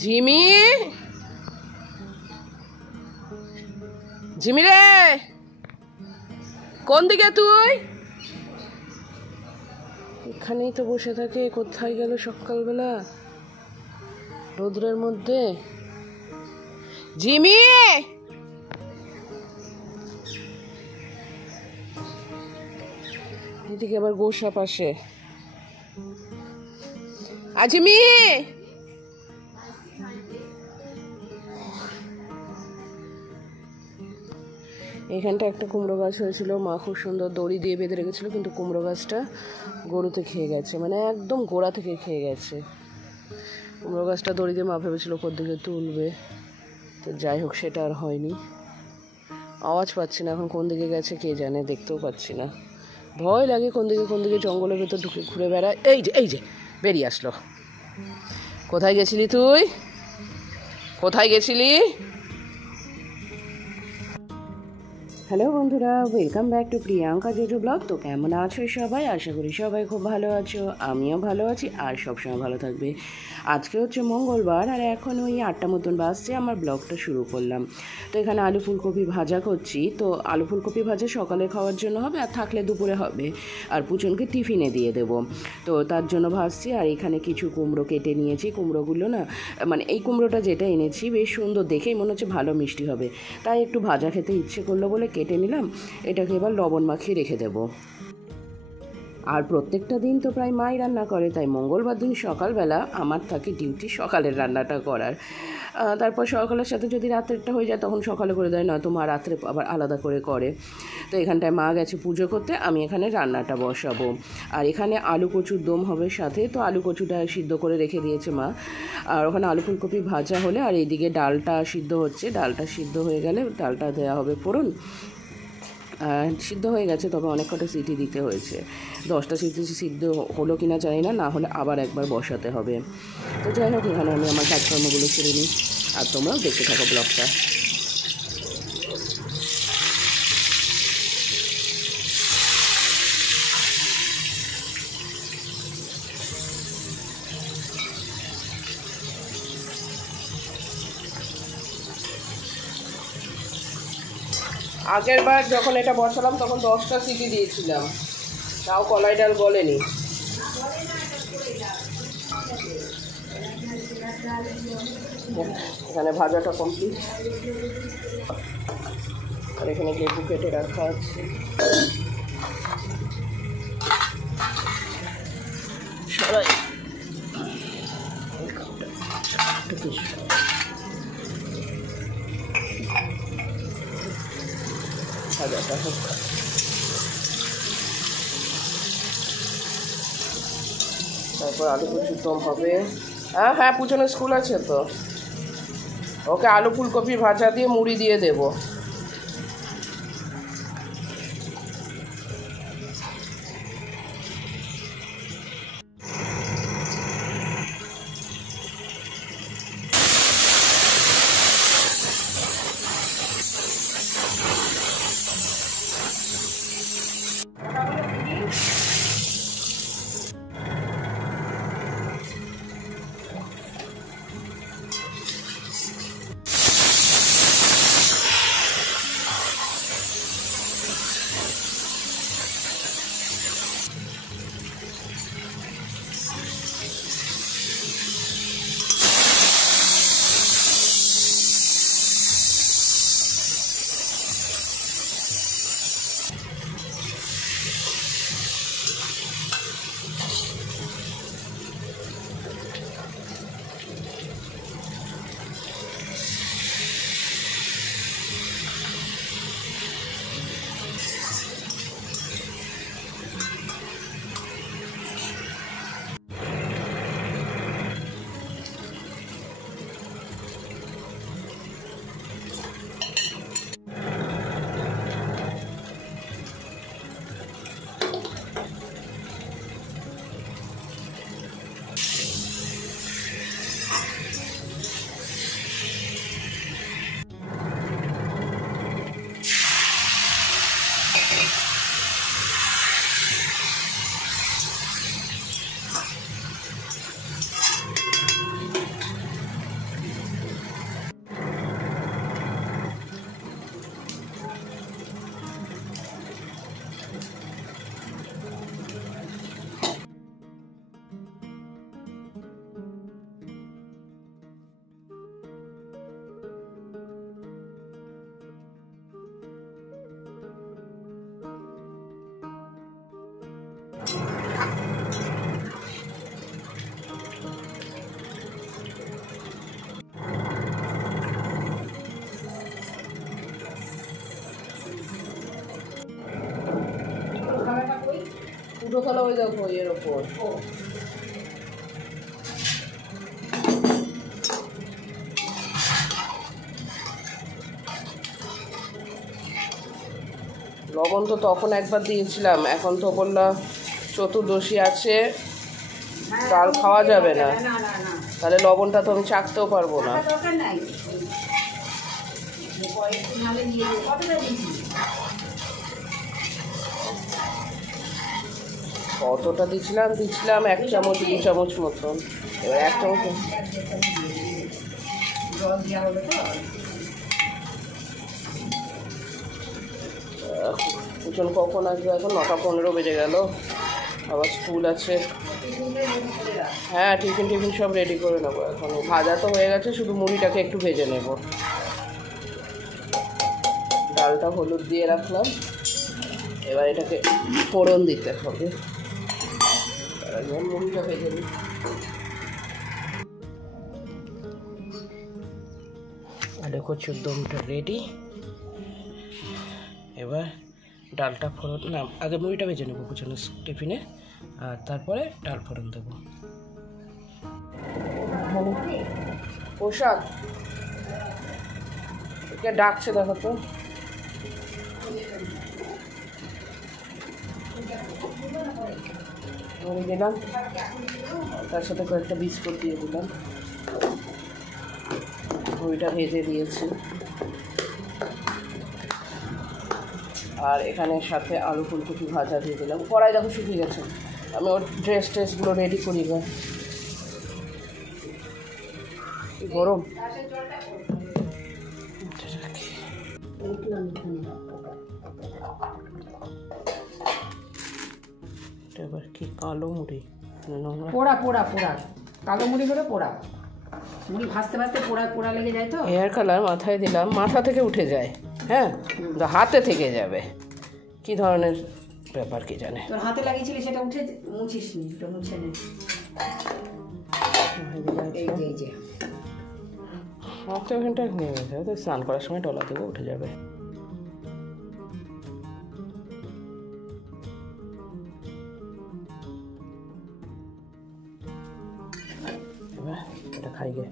Jimmy, Jimmy রে, কোন দিকে তুই? এখানেই তো বসে থাকে, কোথায় গেল সকালবেলা রোদ্রের মধ্যে? জিমি, এদিকে আবার গোসা পাশে। আজিমি, এখানটা একটা কুমড়ো গাছ হয়েছিল, মা খুব সুন্দর দড়ি দিয়ে বেঁধে রেখেছিল, কিন্তু কুমড়ো গাছটা গরুতে খেয়ে গেছে, মানে একদম গোড়া থেকে খেয়ে গেছে। কুমড়ো গাছটা দড়ি দিয়ে মা ভেবেছিল কোন দিকে তুলবে, তো যাই হোক সেটা আর হয়নি। আওয়াজ পাচ্ছি না এখন, কোন দিকে গেছে কে জানে, দেখতেও পাচ্ছি না। ভয় লাগে কোন দিকে জঙ্গলের ভেতর ঢুকে ঘুরে বেড়ায়। এই যে বেরিয়ে আসলো। কোথায় গেছিলি তুই? কোথায় গেছিলি? হ্যালো বন্ধুরা, welcome back to Priyanka Jeju blog. তো কেমন আছো সবাই? আশা করি সবাই খুব ভালো আছো, আমিও ভালো আছি আর সবসময় ভালো থাকবে। আজকে হচ্ছে মঙ্গলবার আর এখন ওই 8টা মতন বাজছে, আমার ব্লগটা শুরু করলাম। তো এখানে আলু ফুলকপি ভাজা করছি। তো আলু ফুলকপি ভাজা সকালে খাওয়ার জন্য হবে, আর থাকলে দুপুরে হবে, আর পুচনকে টিফিনে দিয়ে দেবো। তো তার জন্য ভাজছি। আর এখানে কিছু কুমড়ো কেটে নিয়েছি। কুমড়োগুলো না, মানে এই কুমড়োটা যেটা এনেছি বেশ সুন্দর, দেখেই মনে হচ্ছে ভালো মিষ্টি হবে, তাই একটু ভাজা খেতে ইচ্ছে করলো বলে কেটে নিলাম। এটাকে এবার লবণ মাখিয়ে রেখে দেবো। আর প্রত্যেকটা দিন তো প্রায় মাই রান্না করে, তাই মঙ্গলবার দিন সকালবেলা আমার থাকে ডিউটি সকালের রান্নাটা করার। তারপর সকালের সাথে যদি রাত্রেরটা হয়ে যায় তখন সকালে করে দেয়, নয়তো মা রাত্রে আবার আলাদা করে করে। তো এখানটায় মা গেছে পুজো করতে, আমি এখানে রান্নাটা বসাবো। আর এখানে আলু কচুর দম হবে সাথে, তো আলু কচুটা সিদ্ধ করে রেখে দিয়েছে মা। আর ওখানে আলু ফুলকপি ভাজা হলে, আর এইদিকে ডালটা সিদ্ধ হচ্ছে, ডালটা সিদ্ধ হয়ে গেলে ডালটা দেওয়া হবে ফোড়ন। সিদ্ধ হয়ে গেছে, তবে অনেক কটা সিটি দিতে হয়েছে। 10টা সিটি সিদ্ধ হলো কিনা জানি না, না হলে আবার একবার বসাতে হবে। তো যাই হোক, এখানে আমি আমার কাজকর্মগুলো সেরে নিই, আর তোমরাও দেখতে থাকো ব্লগটা। আগের বার যখন এটা বসালাম তখন 10টা সিটি দিয়েছিলাম, তাও কলাই ডাল বলেনি। এখানে ভাজাটা কমপ্লিট, আর এখানে লেবু কেটে রাখা আছে। ভাজাটা হোক, তারপর আলু কচুর দম হবে। হ্যাঁ পুজোর স্কুল আছে তো, ওকে আলু ফুলকপি ভাজা দিয়ে মুড়ি দিয়ে দেবো। দুটো থালা হয়ে দেখো এর ওপর। লবণ তো তখন একবার দিয়েছিলাম, এখন তো বললাম চতুর্দশী আছে, ডাল খাওয়া যাবে না, তাহলে লবণটা তো আমি চাখতেও পারবো না। কতটা দিচ্ছিলাম 1 চামচ 2 চামচ মতন। এবার 1 চামচ কুচন কখন আসবে? এখন 9:15 বেজে গেল, আবার স্কুল আছে। হ্যাঁ, টিফিন সব রেডি করে নেবো। এখন ভাজা তো হয়ে গেছে, শুধু মুড়িটাকে একটু ভেজে নেব। ডালটা হলুদ দিয়ে রাখলাম, এবার এটাকে ফোড়ন দিতে হবে। মুড়িটা ভেজে নিই। দেখো দমটা রেডি। এবার ডালটা ফোড়ন না, আগে মুড়িটা ভেজে নেবো কুচনো টিফিনে, আর তারপরে ডাল ফোড়ন দেবো। পোশাক কে ডাকছে দেখো তো। মুড়ি দিলাম, তার সাথে কয়েকটা বিস্কুট দিয়ে দিলাম। মুড়িটা ভেজে দিয়েছি, আর এখানে সাথে আলু ফুলকপি ভাজা দিয়ে দিলাম। কড়াই দেখো শুকিয়ে গেছে, আমি ওর ড্রেসগুলো রেডি করি। গরম এবার কি কালো মুড়ি, পোড়া পোড়া পোড়া কালো মুড়ি করে পোড়া মুড়ি ভাজতে ভাজতে পোড়া পোড়া লেগে যায় তো। হেয়ার কালার মাথায় দিলাম, মাথা থেকে উঠে যায়, হ্যাঁ হাতে থেকে যাবে, কি ধরনের ব্যাপার কি জানে। তোর হাতে লাগিয়েছিলি সেটা উঠে মুছিস নি, তো মুছে নে। এই যে ওখানটা নিয়ে গেছে, তো স্নান করার সময় টলা থেকে উঠে যাবে। এবার এটা খাই গে।